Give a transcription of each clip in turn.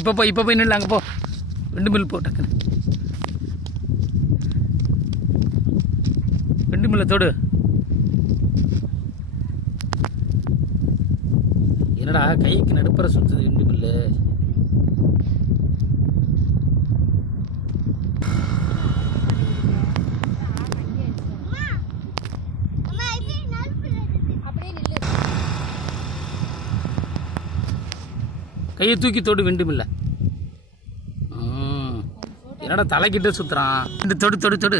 இப்போ போய் நில்லு, அங்கே போ, விண்டு மில் போ டக்குன்னு, விண்டு மில்லை தொடு. என்னடா கைக்கு நடுப்புற சுற்றுது விண்டு மில்லு. கையை தூக்கி தொடு விண்டு மில்ல. என்னடா தலைக்கிட்ட சுற்றுறான். இந்த தொடு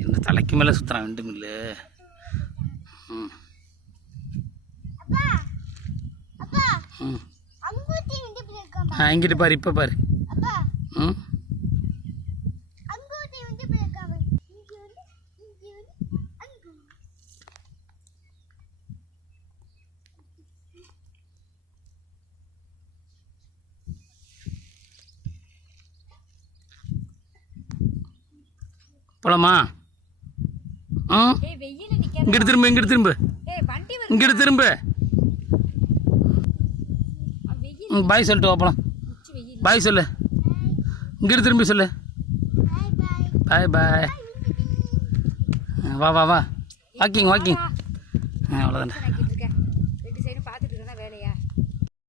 என்ன தலைக்கு மேலே சுற்றுறான் விண்டு மில்லு. இங்கிட்டு பாரு, இப்போ பாரு. போலாமா? இங்கிட்டு திரும்ப பாய் சொல்லிட்டு வா, போலாம். பாய் சொல்லு, இங்கிட்டு திரும்பி சொல்லு. பாய் பாய். வா வாக்கிங். அவ்வளோதானே.